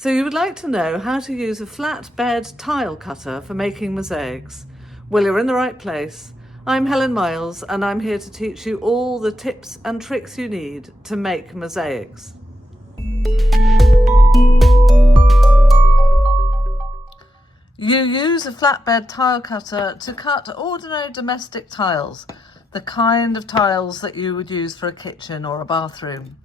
So you would like to know how to use a flatbed tile cutter for making mosaics? Well, you're in the right place. I'm Helen Miles and I'm here to teach you all the tips and tricks you need to make mosaics. You use a flatbed tile cutter to cut ordinary domestic tiles, the kind of tiles that you would use for a kitchen or a bathroom.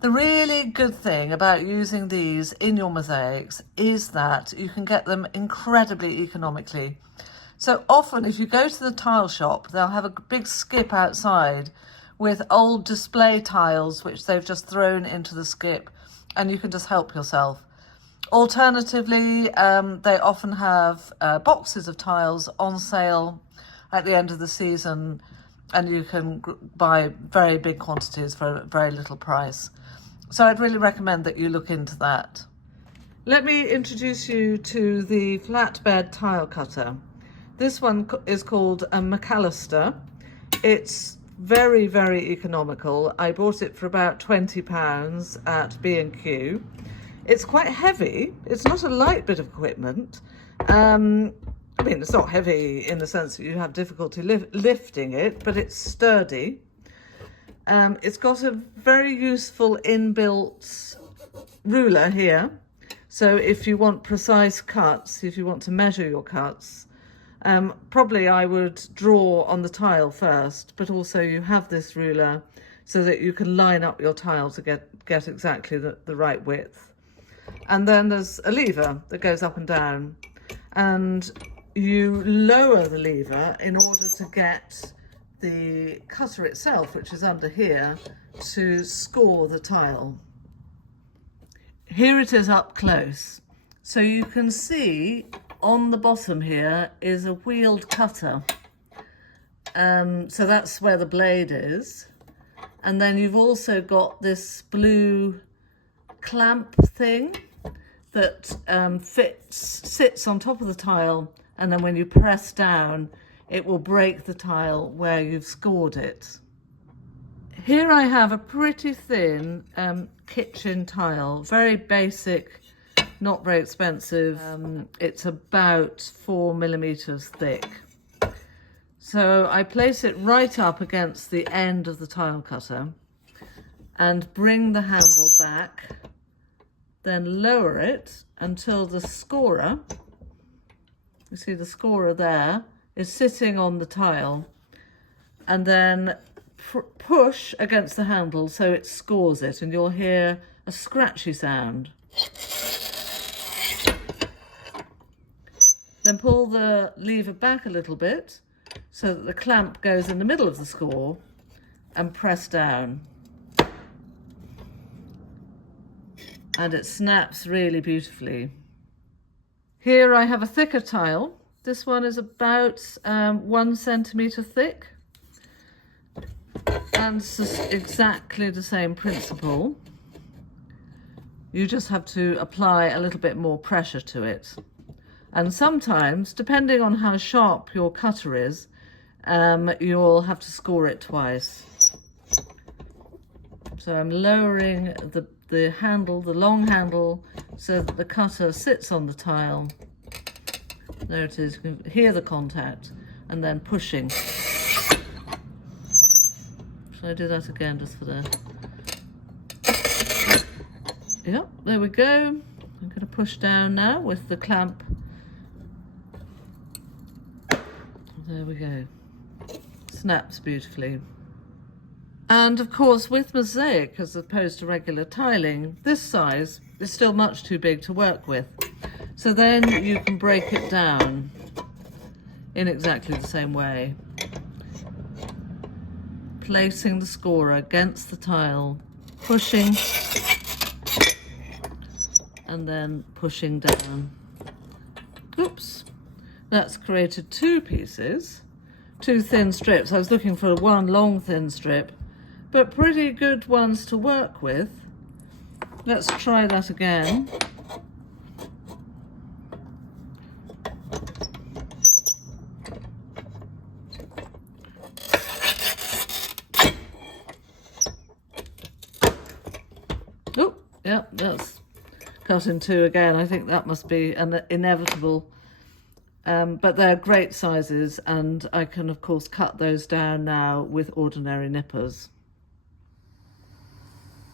The really good thing about using these in your mosaics is that you can get them incredibly economically. So often if you go to the tile shop, they'll have a big skip outside with old display tiles which they've just thrown into the skip, and you can just help yourself. Alternatively, they often have boxes of tiles on sale at the end of the season, and you can buy very big quantities for a very little price. So I'd really recommend that you look into that. Let me introduce you to the flatbed tile cutter. This one is called a McAllister. It's very, very economical. I bought it for about £20 at B&Q. It's quite heavy. It's not a light bit of equipment. I mean, it's not heavy in the sense that you have difficulty lifting it, but it's sturdy. It's got a very useful inbuilt ruler here. So if you want precise cuts, if you want to measure your cuts, probably I would draw on the tile first, but also you have this ruler so that you can line up your tile to get exactly the right width. And then there's a lever that goes up and down, and you lower the lever in order to get the cutter itself, which is under here, to score the tile. Here it is up close. So you can see on the bottom here is a wheeled cutter. So that's where the blade is. And then you've also got this blue clamp thing that sits on top of the tile, and then when you press down it will break the tile where you've scored it. Here I have a pretty thin kitchen tile, very basic, not very expensive. It's about 4mm thick. So I place it right up against the end of the tile cutter and bring the handle back, then lower it until the scorer, you see the scorer there, is sitting on the tile, and then push against the handle so it scores it, and you'll hear a scratchy sound. Then pull the lever back a little bit so that the clamp goes in the middle of the score, and press down. And it snaps really beautifully. Here I have a thicker tile. This one is about 1 centimetre thick, and it's exactly the same principle. You just have to apply a little bit more pressure to it. And sometimes, depending on how sharp your cutter is, you'll have to score it twice. So I'm lowering the handle, the long handle, so that the cutter sits on the tile. There it is, you can hear the contact, and then pushing. Shall I do that again just for the... Yep, there we go. I'm going to push down now with the clamp. There we go. Snaps beautifully. And of course, with mosaic, as opposed to regular tiling, this size is still much too big to work with. So then you can break it down in exactly the same way. Placing the scorer against the tile, pushing, and then pushing down. Oops, that's created two pieces, two thin strips. I was looking for one long thin strip, but pretty good ones to work with. Let's try that again. Oh, yeah, that's cut in two again. I think that must be an inevitable. But they're great sizes, and I can of course cut those down now with ordinary nippers.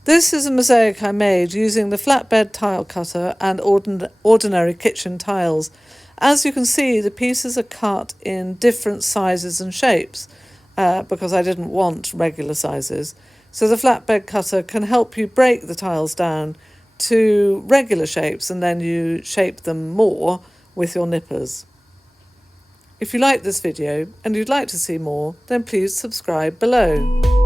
This is a mosaic I made using the flatbed tile cutter and ordinary kitchen tiles. As you can see, the pieces are cut in different sizes and shapes because I didn't want regular sizes. So the flatbed cutter can help you break the tiles down to regular shapes, and then you shape them more with your nippers. If you like this video and you'd like to see more, then please subscribe below.